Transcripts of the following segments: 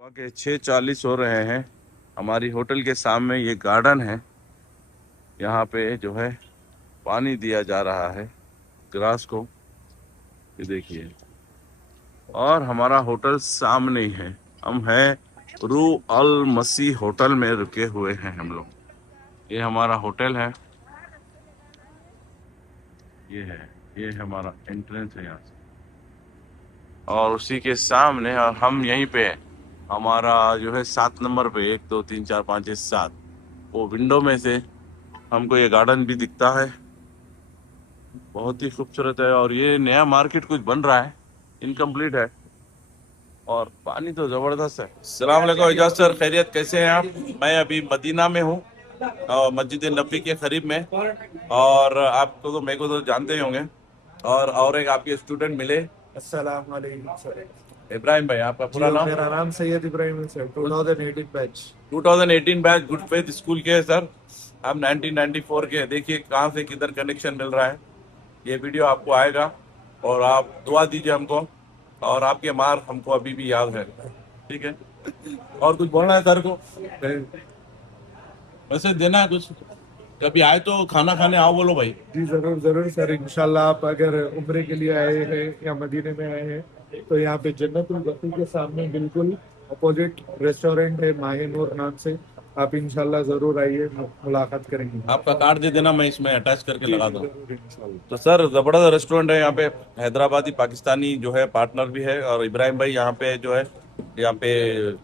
सुबह के 6:40 हो रहे हैं। हमारी होटल के सामने ये गार्डन है। यहाँ पे जो है पानी दिया जा रहा है ग्रास को, ये देखिए। और हमारा होटल सामने ही है। हम हैं रू अल मसी होटल में रुके हुए हैं हम लोग। ये हमारा होटल है। ये है, ये हमारा एंट्रेंस है यहाँ से। और उसी के सामने, और हम यहीं पे हैं। हमारा जो है 7 नंबर पे, 1 2 3 4 5 6 7, वो विंडो में से हमको ये गार्डन भी दिखता है। बहुत ही खूबसूरत है। और ये नया मार्केट कुछ बन रहा है, इनकम्प्लीट है। और पानी तो जबरदस्त है। अस्सलाम वालेकुम एजाज सर, खैरियत, कैसे हैं आप? मैं अभी मदीना में हूँ, मस्जिद नबी के करीब में। और आपको तो, मेरे को तो जानते ही होंगे। और एक आपके स्टूडेंट मिले, अस्सलाम वालेकुम सर। इब्राहिम भाई। आपका जी, पूरा नाम? मेरा नाम सैयद इब्राहिम है सर। 2018 बैच। 2018 बैच, गुड फेथ स्कूल के हैं सर। हम 1994 के हैं। देखिए कहाँ से किधर कनेक्शन मिल रहा है। ये वीडियो आपको आएगा और आप दुआ दीजिए हमको। और आपके मार हमको अभी भी याद है, ठीक है? और कुछ बोलना है सर को? वैसे देना है कुछ? कभी आए तो खाना खाने आओ, बोलो भाई। जी जरूर जरूर सर, इंशाल्लाह। आप अगर उम्रे के लिए आए हैं या मदीने में आए हैं तो यहाँ पे जन्नतुल बकी के सामने बिल्कुल अपोजिट रेस्टोरेंट है, माहे नूर नाम से। आप इंशाल्लाह जरूर आइए, मुलाकात करेंगे। आपका कार्ड दे देना, मैं इसमें अटैच करके जी लगा जी, दूँ। जरूर इंशाल्लाह। तो सर, जबरदस्त रेस्टोरेंट है यहाँ पे। हैदराबादी पाकिस्तानी जो है पार्टनर भी है, और इब्राहिम भाई यहाँ पे जो है, यहाँ पे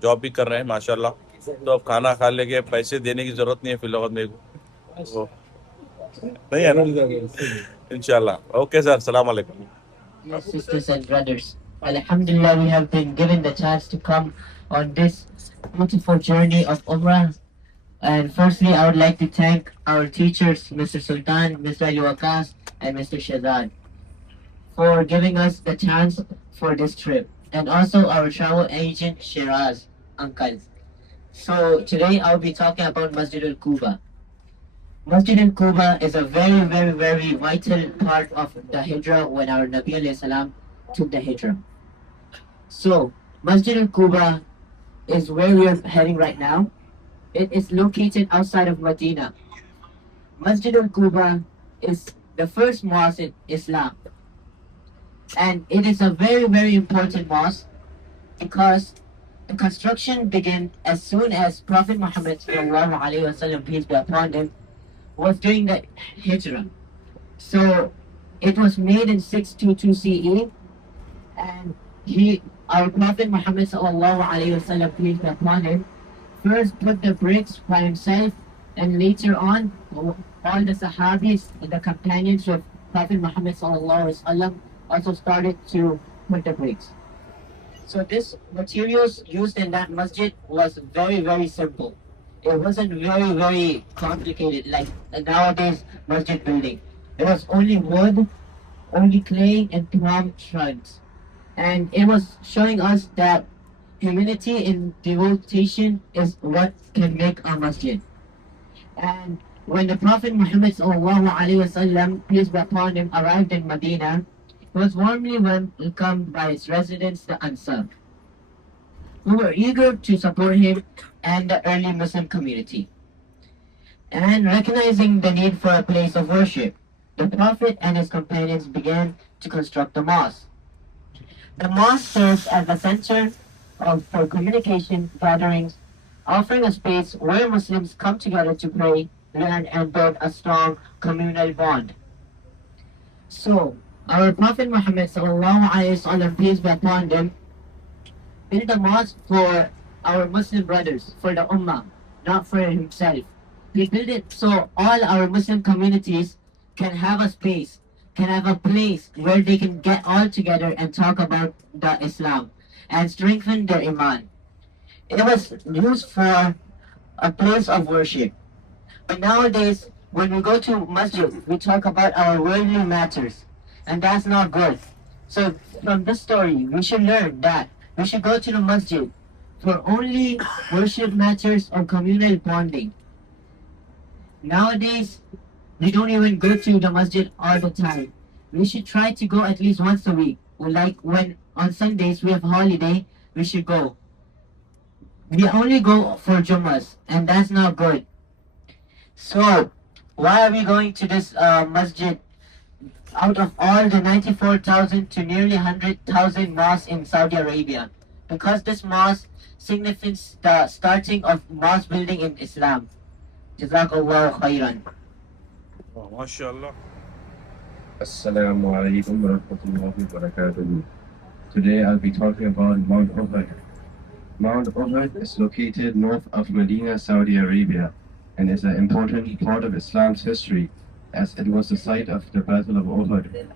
जॉब भी कर रहे हैं माशाल्लाह। तो अब खाना खा लेके पैसे देने की जरूरत नहीं है फिलहाल मेरे को, तो नहीं है ना? जरूर जरूर। इंशाल्लाह। ओके सर, सलाम वालेकुम। Dear sisters and brothers, Alhamdulillah, we have been given the chance to come on this beautiful journey of Umrah. And firstly, I would like to thank our teachers, Mr. Sultan, Mr. Ali Waqas, and Mr. Shazad, for giving us the chance for this trip. And also our travel agent, Shiraz, Uncle. So today I'll be talking about Masjid al-Quba. Masjid al-Quba is a very, very, very vital part of the Hijrah when our Nabi alayhi salam took the Hijrah. So, Masjid al-Quba is where we are heading right now. It is located outside of Medina. Masjid al-Quba is the first mosque in Islam. And it is a very, very important mosque because the construction began as soon as Prophet Muhammad sallallahu alaihi wasallam, peace be upon him, was doing the Hijrah. So it was made in 622 CE, and our Prophet Muhammad sallallahu alaihi wasallam, peace be upon him, first put the bricks by himself, and later on, all the Sahabis and the companions of Prophet Muhammad sallallahu alaihi wasallam also started to put the bricks. So this materials used in that masjid was very, very simple. It wasn't very, very complicated like nowadays masjid building. It was only wood, only clay, and palm trunks. And it was showing us that humility and devotion is what can make a masjid. And when the Prophet Muhammad sallallahu alaihi wasallam, peace be upon him, arrived in Medina, he was warmly welcomed by his residents, the Ansar, who were eager to support him and the early Muslim community. And recognizing the need for a place of worship, the Prophet and his companions began to construct the mosque. The mosque serves as a center for communication, gatherings, offering a space where Muslims come together to pray, learn, and build a strong communal bond. So, our Prophet Muhammad sallallahu alaihi wasallam, peace be upon him, built a mosque for our Muslim brothers, for the Ummah, not for himself. He built it so all our Muslim communities can have a space, can have a place where they can get all together and talk about the Islam and strengthen their Iman. It was used for a place of worship. But nowadays, when we go to masjid, we talk about our worldly matters, and that's not good. So from this story, we should learn that we should go to the masjid for only worship matters or communal bonding. Nowadays, we don't even go to the masjid all the time. We should try to go at least once a week. Or like when on Sundays we have holiday, we should go. we only go for Jummas, and that's not good. So, why are we going to this masjid out of all the 94,000 to nearly 100,000 mosques in Saudi Arabia? Because this mosque signifies the starting of mosque building in Islam. Jazakallahu khairan. Oh, mashallah. Assalamu alaikum wa rahmatullahi wa barakatuh. Today I'll be talking about Mount Uhud. Mount Uhud is located north of Medina, Saudi Arabia, and is an important part of Islam's history, as it was the site of the Battle of Uhud.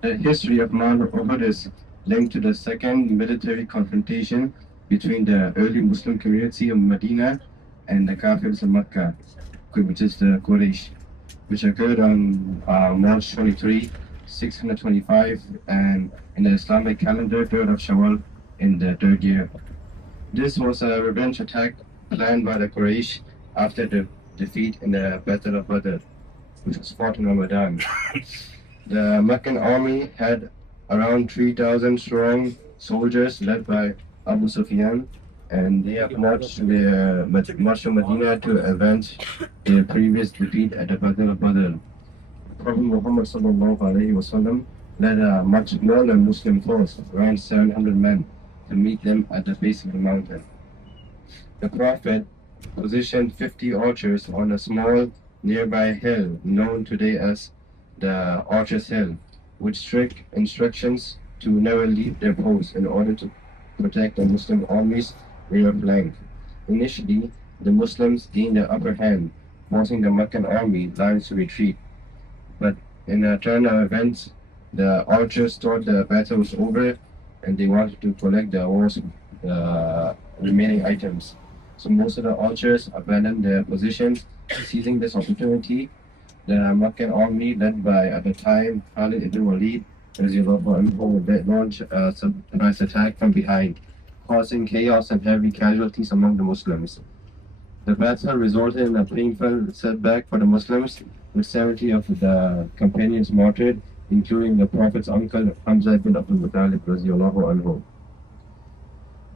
The history of Mount Uhud is linked to the second military confrontation between the early Muslim community of Medina and the Kafirs of Mecca, which is the Quraysh, which occurred on March 23, 625, and in the Islamic calendar, 3rd of Shawwal in the 3rd year. This was a revenge attack planned by the Quraysh after the defeat in the Battle of Badr, which was fought in Ramadan. The Meccan army had around 3,000 strong soldiers led by Abu Sufyan, and they have marched to Medina to avenge their previous defeat at the Battle of Badr. Prophet Muhammad sallallahu alaihi wasallam led a much smaller Muslim force, around 700 men, to meet them at the base of the mountain. The Prophet positioned 50 archers on a small nearby hill known today as the Archers' Hill, with strict instructions to never leave their post in order to protect the Muslim army's rear flank. Initially, the Muslims gained the upper hand, forcing the Meccan army lines to retreat. But in a turn of events, the archers thought the battle was over and they wanted to collect the war's remaining items. So most of the archers abandoned their positions. Seizing this opportunity, the Meccan army, led by, at the time, Khalid ibn Walid, launched a surprise attack from behind, causing chaos and heavy casualties among the Muslims. The battle resulted in a painful setback for the Muslims, with 70 of the companions martyred, including the Prophet's uncle Hamza ibn Abdul Muttalib radiallahu anhu.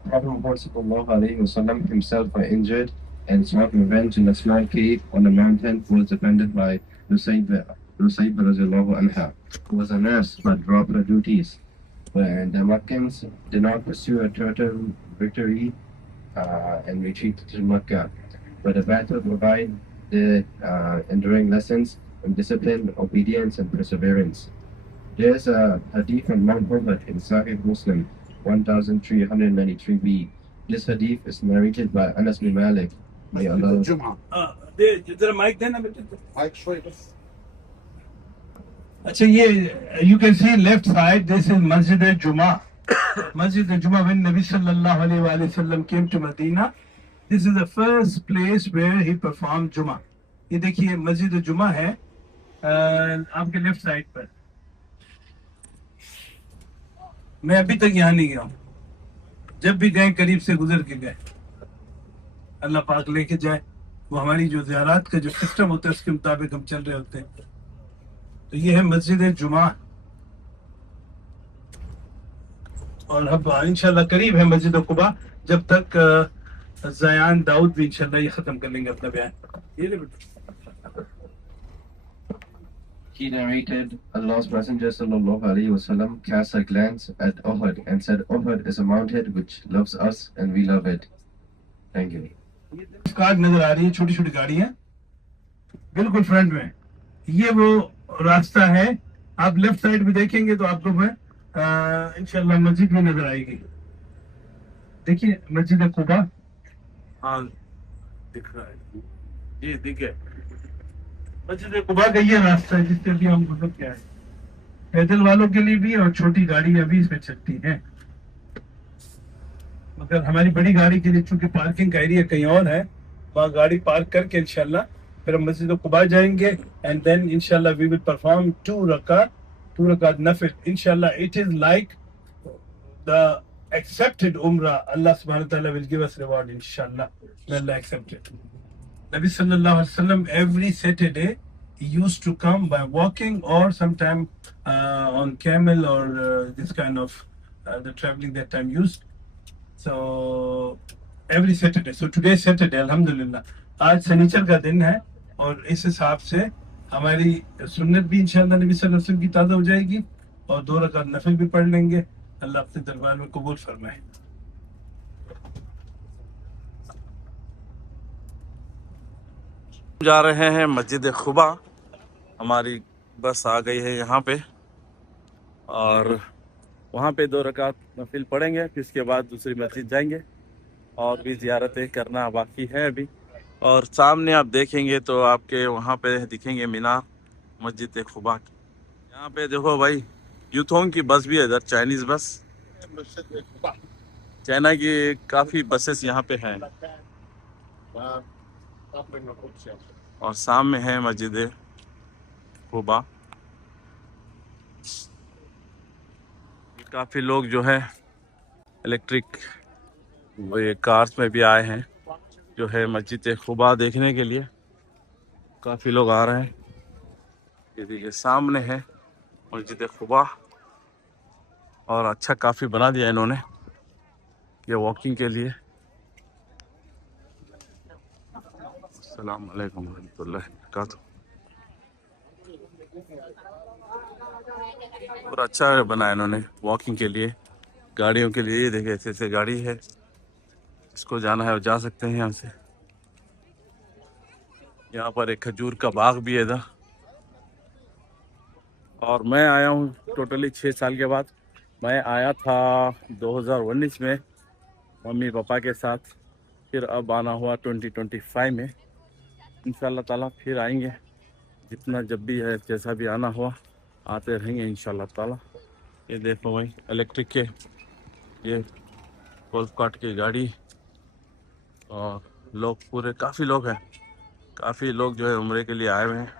Prophet Muhammad himself was injured and sought revenge in a small cave on the mountain who was defended by Nusayba radiallahu anha, who was a nurse but dropped her duties. And the Meccans did not pursue a total victory and retreated to Mecca, but the battle provided enduring lessons on discipline, obedience, and perseverance. There is a hadith from Mount Uhud in Sahih Muslim 1393b. This hadith is narrated by Anas bin Malik. May Allah. जरा माइक देना बेटे mic show बस अच्छा ये you can see left side this is Masjid al-Juma. Masjid al-Juma, when Nabi sallallahu alaihi wasallam came to Medina, this is the first place where he performed Juma. ये देखिए Masjid al-Juma है आपके left side पर. मैं अभी तक यहाँ नहीं गया हूँ, जब भी गए करीब से गुजर के गए. अल्लाह पाक लेके जाए, वो हमारी जो ज़ियारत का जो सिस्टम होता है उसके मुताबिक हम चल रहे होते हैं. तो ये है मस्जिद जुमा, और अब इंशाल्लाह करीब है मस्जिद कुबा. जब तक ज़यान दाऊद भी इंशाल्लाह ये ख़त्म कर लेंगे अपना बयान. ये ले बेटा. He narrated, Allah's Messenger sallallahu alaihi wasallam cast a glance at Uhud and said, Uhud is a mountain which loves us and we love it. Thank you. Car नजर आ रही है, छोटी छोटी गाड़ियां बिल्कुल फ्रंट में. ये वो रास्ता है. आप लेफ्ट साइड में देखेंगे तो आपको इंशाल्लाह मस्जिद भी नजर आएगी. देखिए मस्जिद कुबा, हाँ दिख रहा है, ये दिखे मस्जिद कुबा का ये रास्ता है जिससे भी हम गुजर के आए. पैदल वालों के लिए भी और छोटी गाड़ियां भी इसमें चलती हैं, मगर हमारी बड़ी गाड़ी के लिए चूंकि पार्किंग का एरिया कहीं और है, वहाँ गाड़ी पार्क करके इंशाल्लाह फिर हम मस्जिद कुबा जाएंगे. एंड देन इंशाल्लाह वी विल परफॉर्म 2 रकात नफिल. इंशाल्लाह it is like the accepted umrah. Allah subhanahu wa ta'ala will give us reward inshallah. May Allah accept it. Nabi sallallahu alaihi wasallam every Saturday he used to come by walking or sometime on camel or this kind of the traveling that time used. So every Saturday. So today is Saturday, Alhamdulillah. आज शनिचर का दिन है और इस हिसाब से हमारी सुन्नत भी इंशाअल्लाह नबी सल्लल्लाहु अलैहि वसल्लम की ताज़ा हो जाएगी और 2 रकात नफिल भी पढ़ लेंगे। अल्लाह अपने दरबार में कबूल फरमाए। जा रहे हैं मस्जिद खुबा। हमारी बस आ गई है यहाँ पे और वहाँ पे 2 रकात नफिल पढ़ेंगे, फिर इसके बाद दूसरी मस्जिद जाएंगे और भी ज़ियारतें करना बाकी है अभी। और सामने आप देखेंगे तो आपके वहाँ पे दिखेंगे मीनार मस्जिद खुबा की। यहाँ पे देखो भाई यूथोंग की बस भी है इधर, चाइनीज़ बस, चाइना की काफ़ी बसेस यहाँ पे हैं। और सामने है मस्जिद खुबा। काफ़ी लोग जो है इलेक्ट्रिक ये कार्स में भी आए हैं जो है मस्जिद खुबा देखने के लिए। काफ़ी लोग आ रहे हैं। ये देखिए सामने है मस्जिद खुबा और अच्छा काफ़ी बना दिया इन्होंने ये वॉकिंग के लिए। अस्सलाम वालेकुम रहमतुल्लाहि व बरकातुहू। और अच्छा बनाया इन्होंने वॉकिंग के लिए, गाड़ियों के लिए। ये देखिए ऐसे ऐसे गाड़ी है, इसको जाना है और जा सकते हैं यहाँ से। यहाँ पर एक खजूर का बाग भी है इधर। और मैं आया हूँ टोटली 6 साल के बाद। मैं आया था 2019 में मम्मी पापा के साथ, फिर अब आना हुआ 2025 में। इंशाल्लाह ताला फिर आएंगे, जितना जब भी है जैसा भी आना हुआ आते रहेंगे इंशाल्लाह ताला। ये देखो भाई इलेक्ट्रिक के ये गोल्फ कार्ट की गाड़ी और लोग पूरे काफ़ी लोग हैं, काफ़ी लोग जो है उम्रे के लिए आए हुए हैं।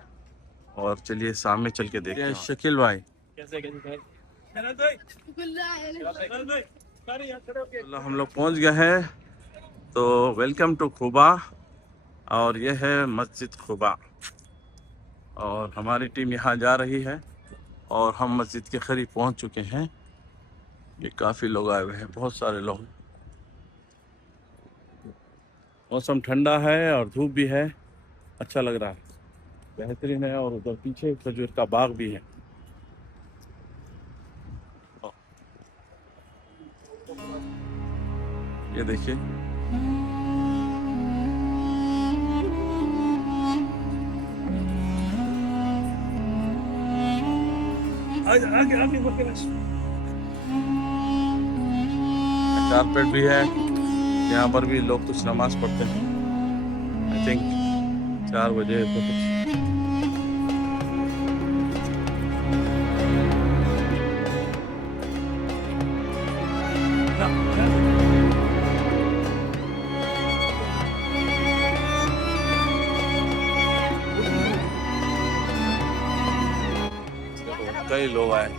और चलिए सामने चल के देखते हैं। शकील भाई हम लोग पहुंच गए हैं। तो वेलकम टू खुबा और ये है मस्जिद खुबा और हमारी टीम यहाँ जा रही है और हम मस्जिद के करीब पहुँच चुके हैं। ये काफ़ी लोग आए हुए हैं, बहुत सारे लोग। मौसम ठंडा है और धूप भी है, अच्छा लग रहा है, बेहतरीन है। और उधर पीछे खजूर का बाग भी है। ये देखिए कारपेट भी है यहाँ पर भी। लोग कुछ नमाज पढ़ते हैं, आई थिंक 4 बजे तो कुछ। कई लोग आए।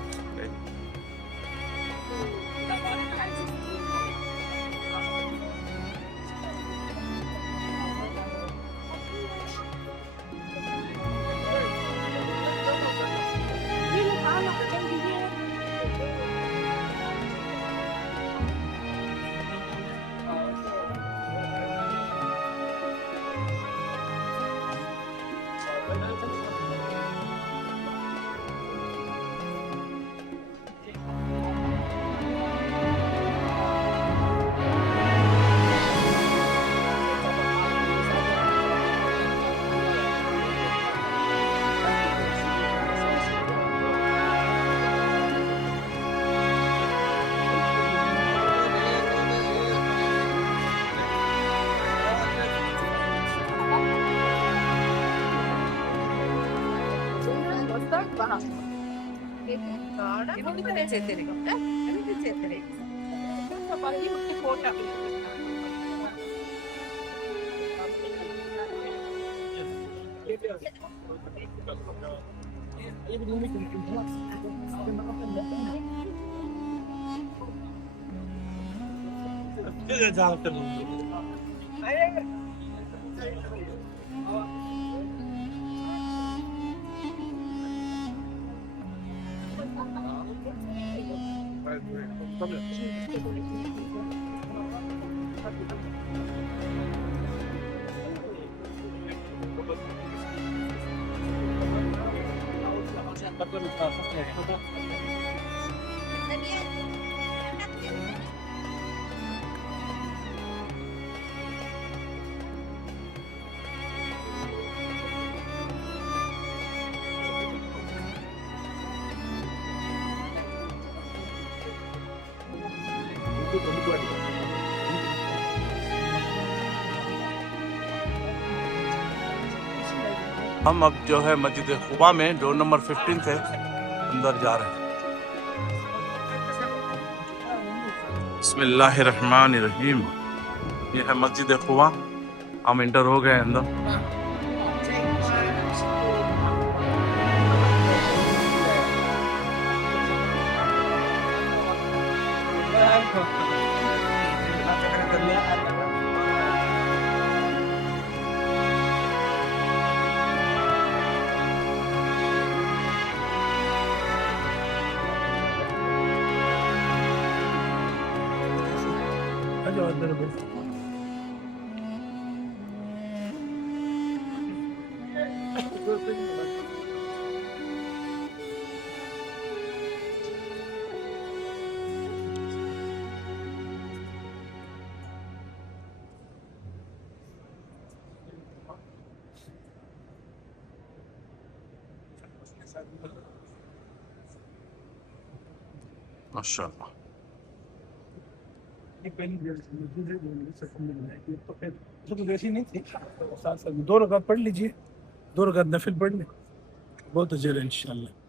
हम अब जो है मस्जिद खुबा में डोर नंबर 15 से अंदर जा रहे हैं। बिस्मिल्लाहिर्रहमानिर्रहीम। ये है मस्जिद खुबा। हम इंटर हो गए अंदर। माशाअल्लाह। दो रकात पढ़ लीजिए, 2 रकात नफिल पढ़ लें, बहुत अजर है इंशाल्लाह।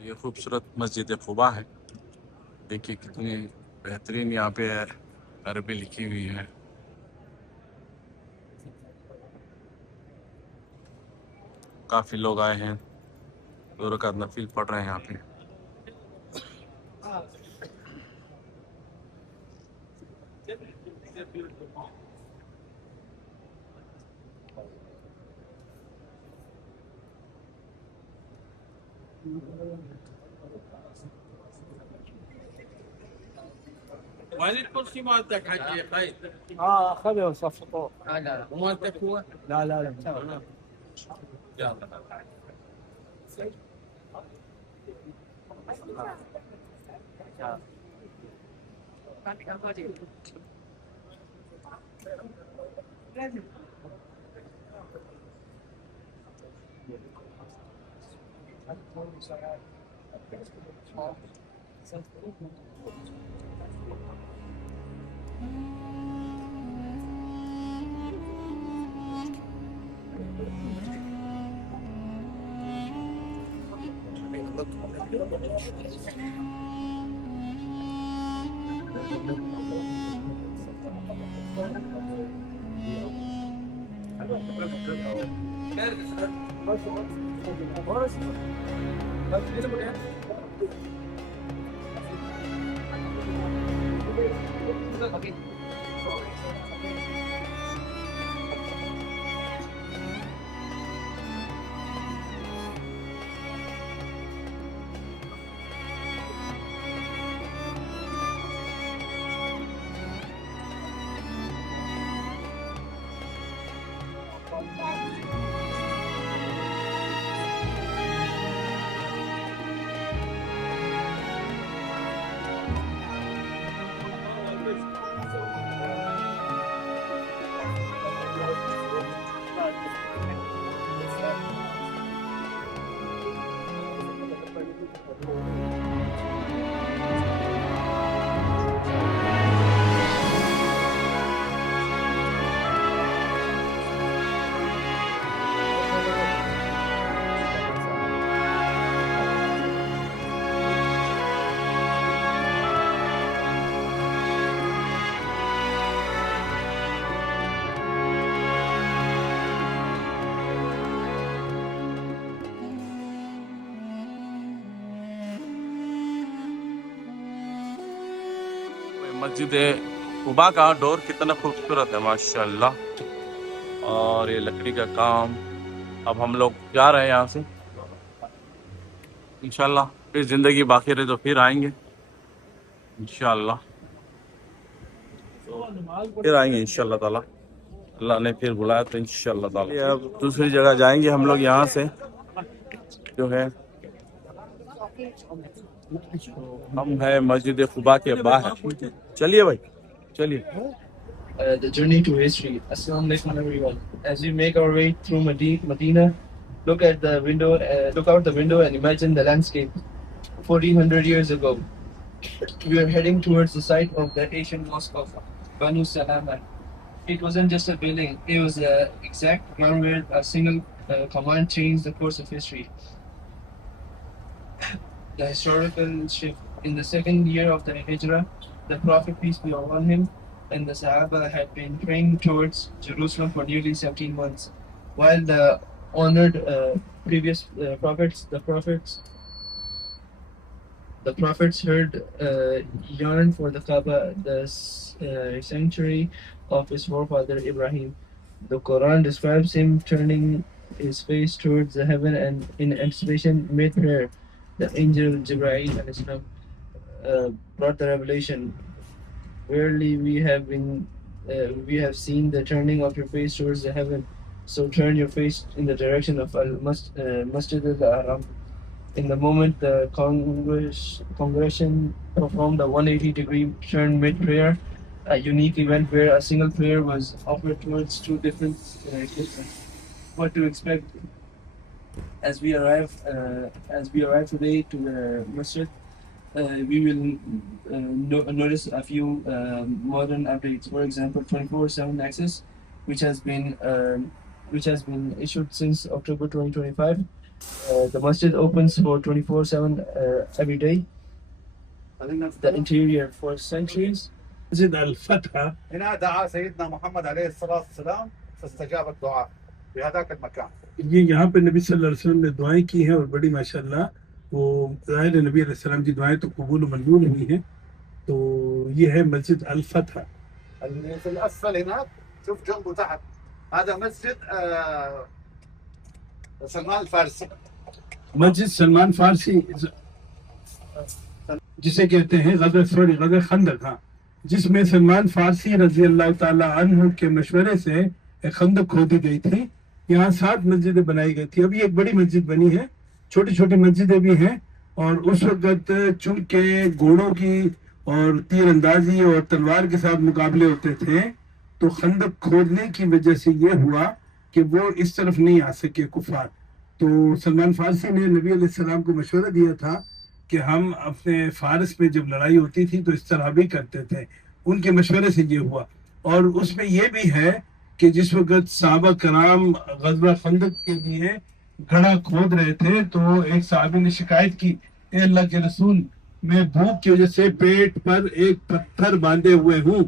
ये खूबसूरत मस्जिद खुबा है। देखिए कितनी बेहतरीन यहाँ पे अरबी लिखी हुई है। काफी लोग आए हैं, 2 रकात नफिल पढ़ रहे हैं यहाँ पे। وين الكرسي مالتك حجي خير؟ خذه صفطوه. ومالتك هو؟ لا لا لا. يلا. मस्जिद कुबा का डोर कितना खूबसूरत है माशाल्लाह। और ये लकड़ी का काम। अब हम लोग जा रहे हैं यहाँ से, इंशाल्लाह फिर ज़िंदगी बाकी रहे तो फिर आएंगे इंशाल्लाह, फिर आएंगे इंशाल्लाह ताला। अल्लाह ने फिर बुलाया तो इंशाल्लाह ताला। अब दूसरी जगह जाएंगे हम लोग, यहाँ से जो है हम है मस्जिद कुबा के बाहर। चलिए भाई चलिए। The journey to history. Assalamu alaikum everyone. As we make our way through Medina, look out the window and imagine the landscape 1400 years ago. We are heading towards the site of the ancient mosque of Banu Salama. It wasn't just a building, it was the exact ground where a single command changed the course of history. The historical shift. In the second year of the Hijrah, the Prophet, peace be upon him, and the Sahaba had been praying towards Jerusalem for nearly 17 months. While the honored previous prophets, the prophets heard yearn for the Kaaba, the sanctuary of his forefather Ibrahim. The Quran describes him turning his face towards the heaven and in anticipation made prayer. The angel Jibreel brought the revelation. Verily, we have seen the turning of your face towards the heaven. So turn your face in the direction of Masjid al-Haram. In the moment, the congregation performed a 180-degree turn mid-prayer, a unique event where a single prayer was offered towards two different Qiblas. What to expect as we arrive today to the masjid? We will notice a few modern updates. For example, 24/7 access, which has been issued since October 2025. The masjid opens for 24/7 every day. The interior for centuries. मस्जिद अल-फतह هنا دعا سيدنا محمد عليه الصلاة والسلام فاستجاب الدعاء في هذاك المكان. ये यहाँ पे नबी सल्लल्लाहु अलैहि वसल्लम ने दुआएं की हैं और बड़ी माशाल्लाह वो ज़ाहिर है नबी अलैहि सलाम की दुआएं तो कबूल मंजूर हुई हैं। तो ये है मस्जिद अल-फतह। اللي في الأسفل هناك شوف جنبه تحت هذا مسجد سلمان الفارسي. मस्जिद सलमान फारसी जिसे कहते हैं गदर खंदक, हाँ, जिसमें सलमान फारसी रजी अल्लाह ताला अन्हु के मशवरे से एक खंदक खोदी गई थी। यहाँ 7 मस्जिदें बनाई गई थी। अभी एक बड़ी मस्जिद बनी है, छोटी छोटी मस्जिदें भी हैं। और उस वक्त चूंकि घोड़ों की और तीरंदाजी और तलवार के साथ मुकाबले होते थे, तो खंदक खोदने की वजह से ये हुआ कि वो इस तरफ नहीं आ सके कुफार। तो सलमान फारसी ने नबी अलैहिस्सलाम को मशवरा दिया था कि हम अपने फारस में जब लड़ाई होती थी तो इस तरह भी करते थे। उनके मशवरे से ये हुआ। और उसमें यह भी है कि जिस वक्त सहाबा कराम गज़वा खंदक के लिए गड्ढा खोद रहे थे, तो एक साहबी ने शिकायत की, ए अल्लाह के रसूल, मैं भूख की वजह से पेट पर एक पत्थर बांधे हुए हूँ,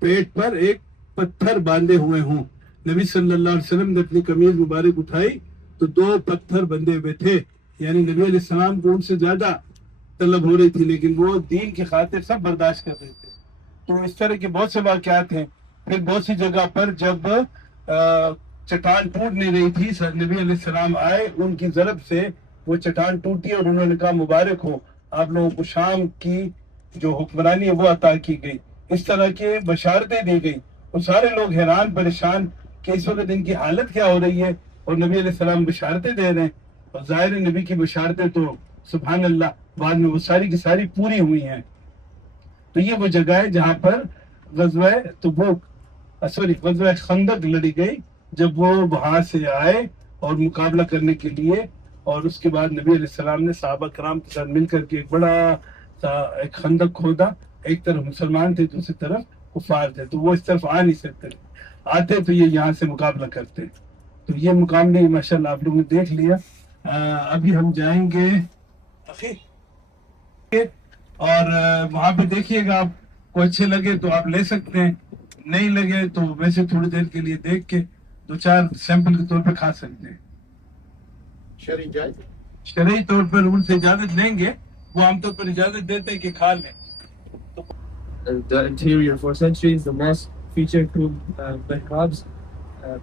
पेट पर एक पत्थर बांधे हुए हूँ। नबी सल्लल्लाहु अलैहि वसल्लम ने अपनी कमीज मुबारक उठाई तो 2 पत्थर बंधे हुए थे। यानी नबी अलैहिस्सलाम को उनसे ज्यादा तलब हो रही थी, लेकिन वो दीन की खातिर सब बर्दाश्त कर रहे थे। तो इस तरह के बहुत से वाक़यात हैं। फिर बहुत सी जगह पर जब चट्टान टूट नहीं रही थी, नबी अलैहिस्सलाम आए, उनकी ज़रब से वो चट्टान टूटी और उन्होंने कहा मुबारक हो, आप लोगों को शाम की जो हुक्मरानी है वो अता की गई। इस तरह के बशारतें दी गई और सारे लोग हैरान परेशान कि इस वक्त इनकी हालत क्या हो रही है और नबी अलैहिस्सलाम बशारतें दे रहे हैं। और ज़ाहिर नबी की बशारतें तो सुभान अल्लाह बाद में वो सारी की सारी पूरी हुई हैं। तो ये वो जगह है जहाँ पर गज़वा खंदक लड़ी गई, जब वो वहां से आए और मुकाबला करने के लिए। और उसके बाद नबी अलैहिस्सलाम ने सहाबा कराम के साथ मिलकर के एक बड़ा सा एक खंदक खोदा। एक तरफ मुसलमान थे, दूसरी तरफ कुफार थे, तो वो इस तरफ आ नहीं सकते, आते तो ये यहाँ से मुकाबला करते। तो ये मुकाम भी माशाल्लाह आप लोगों ने देख लिया। अभी हम जाएंगे और वहां पे देखिएगा, आपको अच्छे लगे तो आप ले सकते हैं, नहीं लगे तो वैसे थोड़ी देर के लिए देख के 2-4 सैंपल के तौर पे खा सकते हैं। शरई तौर पर उनसे इजाजत लेंगे, वो आमतौर पर इजाजत देते हैं कि खा लें। the interior. For centuries, the mosque featured two mihrabs,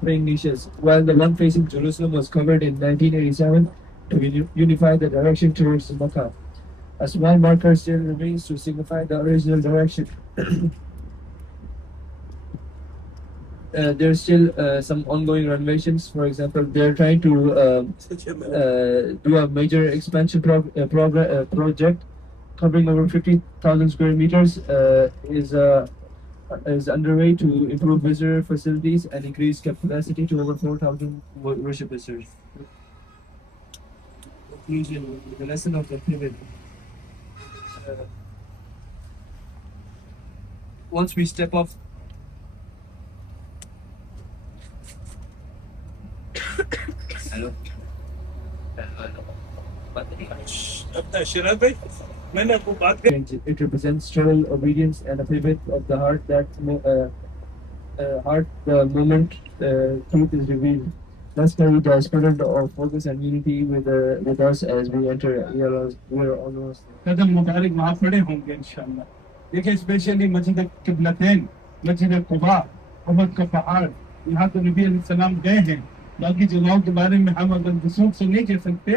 praying niches, while the one facing Jerusalem was covered in 1987 to unify the direction towards Makkah. A small marker still remains to signify the original direction. There's still some ongoing renovations. For example, they're trying to do a major expansion project covering over 50,000 square meters is underway to improve visitor facilities and increase capacity to over 4,000 worship visitors. Conclusion: the lesson of the pivot. Once we step off. Hello. It represents total obedience and a pivot of the heart that the moment truth is revealed. Let's carry the spirit of focus and unity with us as we enter. We are almost. कदम मुबारक वहाँ पड़े होंगे इंशाल्लाह. देखिए स्पेशली मस्जिद किबलतैन, मस्जिद कुबा, उहद का पहाड़, यहाँ तो नबी अलैहिस्सलाम गए हैं. बाकी जगहों के बारे में हम अगर वसूख से नहीं कह सकते,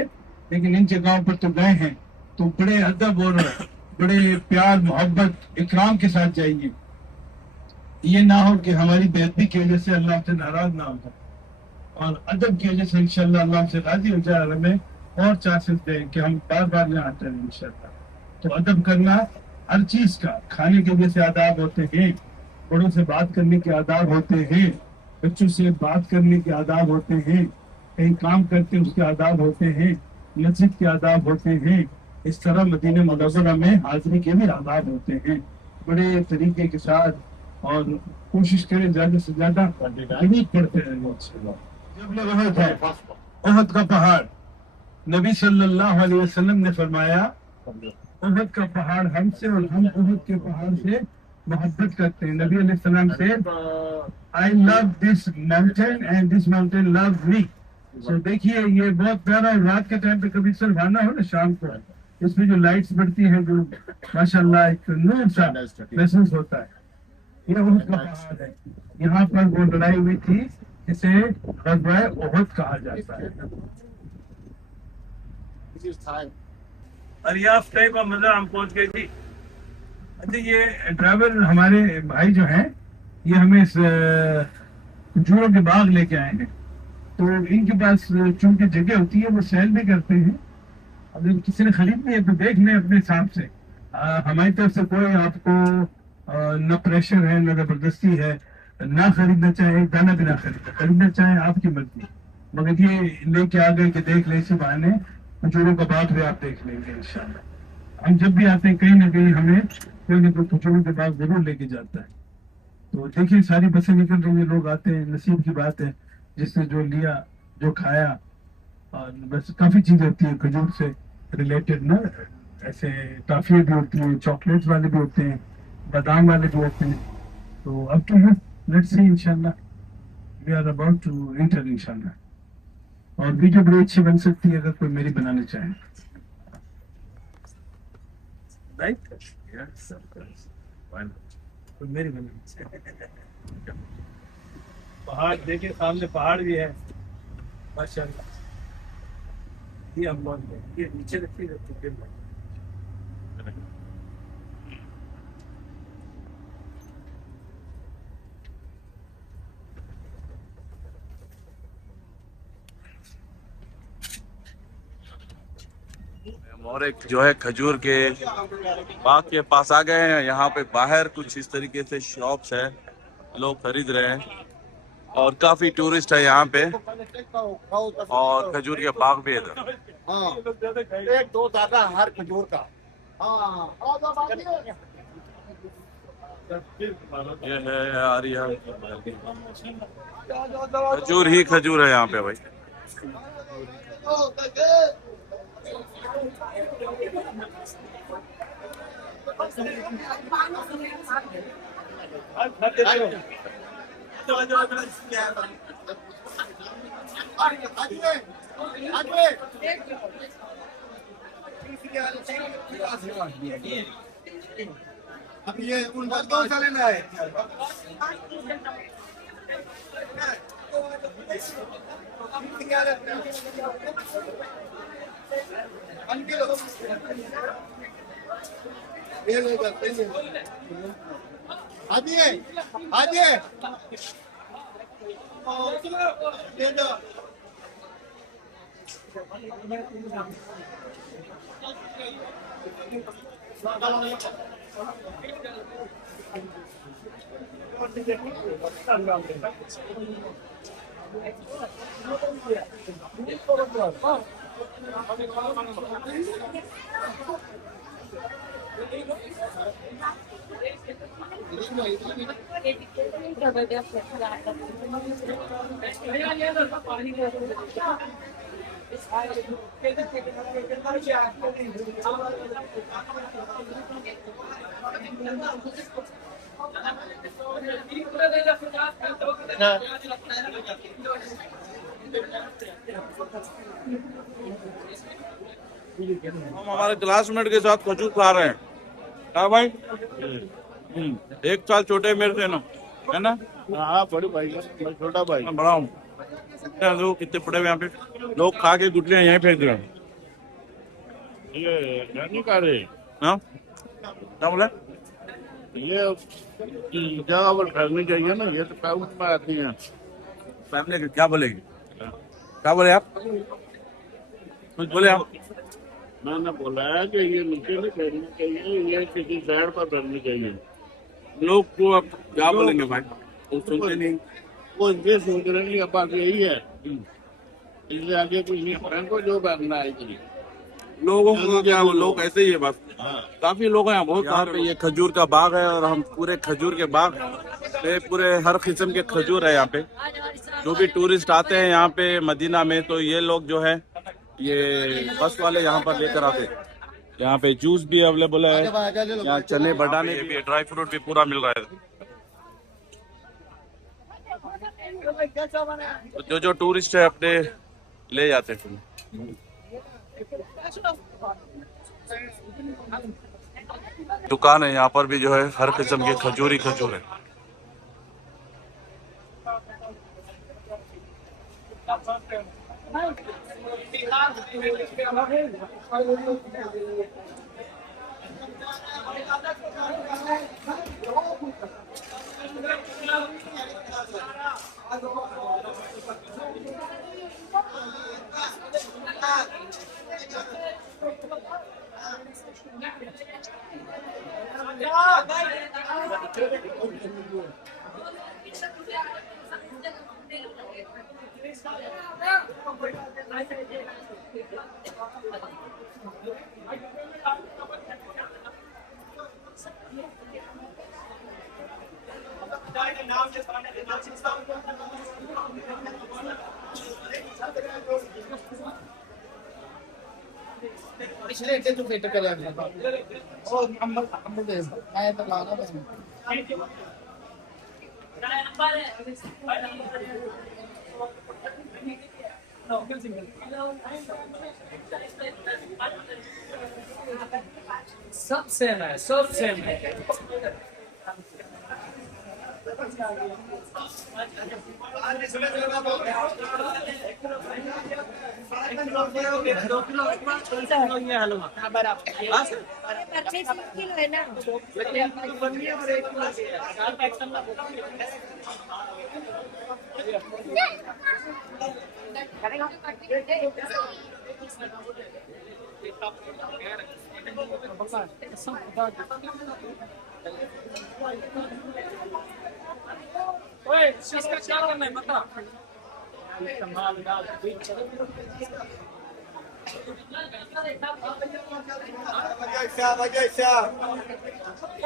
लेकिन इन जगहों पर तो गए हैं. तो बड़े अदब और बड़े प्यार मोहब्बत इकराम के साथ जाइए. ये ना हो कि हमारी बेइज्जती की वजह से अल्लाह से नाराज ना हो जाए, और अदब की वजह से इंशाल्लाह अल्लाह से राजी हो जाए. हमें और चांसेस दें कि हम बार बार यहाँ आते हैं इंशाल्लाह. तो अदब करना हर चीज का, खाने के जैसे आदाब होते हैं, बड़ों से बात करने के आदाब होते हैं, बच्चों से बात करने के आदाब होते हैं, कहीं काम करते उसके आदाब होते हैं, मस्जिद के आदाब होते हैं. इस तरह मदीना मुनव्वरा में हाजिरी के भी आदाब होते हैं बड़े तरीके के साथ. और कोशिश करें ज्यादा से ज्यादा अमीर पढ़ते रहें. जब लोग उहद है, उहद का पहाड़, नबी सल्लल्लाहु अलैहि वसल्लम ने फरमाया उहद का पहाड़ हमसे और हम उहद के पहाड़ से मोहब्बत करते हैं. नबी अलैहि सलाम से I love this mountain and this mountain love me. So देखिए ये बहुत प्यारा. रात के टाइम पे कभी सरवाना हो ना शाम को, इसमें जो लाइट्स बढ़ती हैं, जो माशाल्लाह एक नूर सा महसूस होता है. ये उहद का पहाड़ है. यहाँ पर वो लड़ाई हुई थी, इसे ग़ज़वा उहद कहा जाता है. अरियाफ तय का मजा हम पहुंच गए थी. अच्छा ये ड्राइवर हमारे भाई जो हैं, ये हमें इस खजूरों के बाग लेके आए हैं. तो इनके पास चूंकि जगह होती है, वो सेल भी करते हैं. अगर किसी ने खरीदनी है तो देख लें अपने हिसाब से. हमारी तरफ से कोई आपको न प्रेशर है न जबरदस्ती है. ना खरीदना चाहे एक दाना भी ना खरीदना चाहे आपकी मर्जी. मगर ये लेके आ गए कि देख ले, इसी बहाने खजूरों का बाग भी आप देख लेंगे इंशाल्लाह. हम जब भी आते हैं कहीं ना कहीं हमें कोई ना कोई खजूरों के बाग जरूर लेके जाता है. तो देखिए सारी बसें निकल रही हैं, लोग आते हैं. नसीब की बात है, जिसने जो लिया जो खाया. और बस काफी चीजें होती है खजूर से रिलेटेड ना, ऐसे टॉफी भी होती है, चॉकलेट्स वाले भी होते हैं, बादाम वाले भी होते हैं. तो अब तो लेट्स सी इंशाल्लाह, we are about to enter इंशाल्लाह. और वीडियो बड़ी अच्छी बन सकती है अगर कोई मेरी बनाना चाहे. Right, yes of course, why not, कोई मेरी बनाना चाहे. पहाड़ देखिए, सामने पहाड़ भी है माशाल्लाह. ये हम लोग ये नीचे रखी रहती है. और एक जो है खजूर के बाग के पास आ गए हैं. यहाँ पे बाहर कुछ इस तरीके से शॉप्स है, लोग खरीद रहे हैं. और काफी टूरिस्ट है यहाँ पे, और खजूर के बाग भी है इधर. एक दो दादा हर खजूर का. ये है यार, यहाँ खजूर ही खजूर है यहाँ पे भाई. अब ये उनका कौन सा लेना है? आदिए आदिए दे दो। हम हमारे क्लासमेट के साथ खजूर खा रहे हैं। हाँ भाई, एक साल छोटे मेरे से ना, है ना? हाँ बड़े भाई, मैं छोटा भाई। मैं बड़ा हूँ। लोग कितने पड़े हुए यहाँ पे, लोग खा के गुटलियाँ यहीं फेंक रहे हैं। ये नहीं खा रहे, हाँ क्या बोले? ये जगह पर फैलनी चाहिए ना, ये तो पैकेट में आती है। फैमिली क्या बोलेगी? क्या बोले आप? कुछ बोले आप? मैंने बोला है कि ये नीचे नहीं फैलनी चाहिए, ये किसी साइड पर फैलनी चाहिए। लोग को अब क्या बोलेंगे भाई, वो सुनते नहीं। वो ये सोच रहे हैं कि बात यही है, इसलिए आगे कुछ नहीं, अपने को जो करना है कि लोगों को क्या, वो लोग ऐसे ही है बस। हाँ। काफी लोग हैं बहुत। यहाँ पे ये खजूर का बाग है और हम पूरे खजूर के बाग पे, पूरे हर किस्म के खजूर है यहाँ पे। जो भी टूरिस्ट आते हैं यहाँ पे मदीना में, तो ये लोग जो है ये बस वाले यहाँ पर लेकर आते हैं। यहाँ पे जूस भी अवेलेबल है, यहाँ चने बटाने भी, ड्राई फ्रूट भी पूरा मिल रहा है। तो जो टूरिस्ट है अपने ले जाते हैं। दुकान है यहाँ पर भी जो है, हर किस्म के खजूर ही खजूर है। पिछले हफ्ते तो फिट कर और नंबर दे आया तो लाना बस सब सेम है, सब सेम है। किलो है ना। ओए, इसका क्या करना है बता।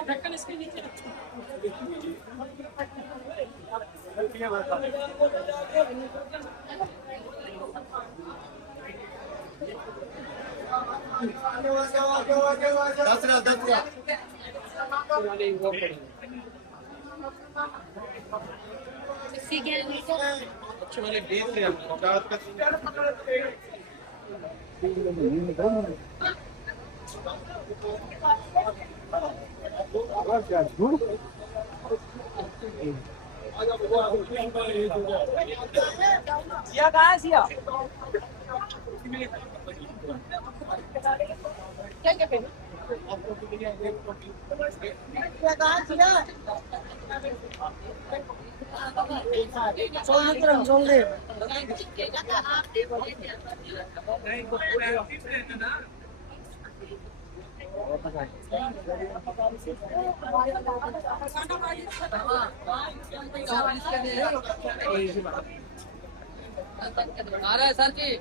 ढक्कन इसके नीचे सिया कहाँ है सिया? आ रहा है सर जी।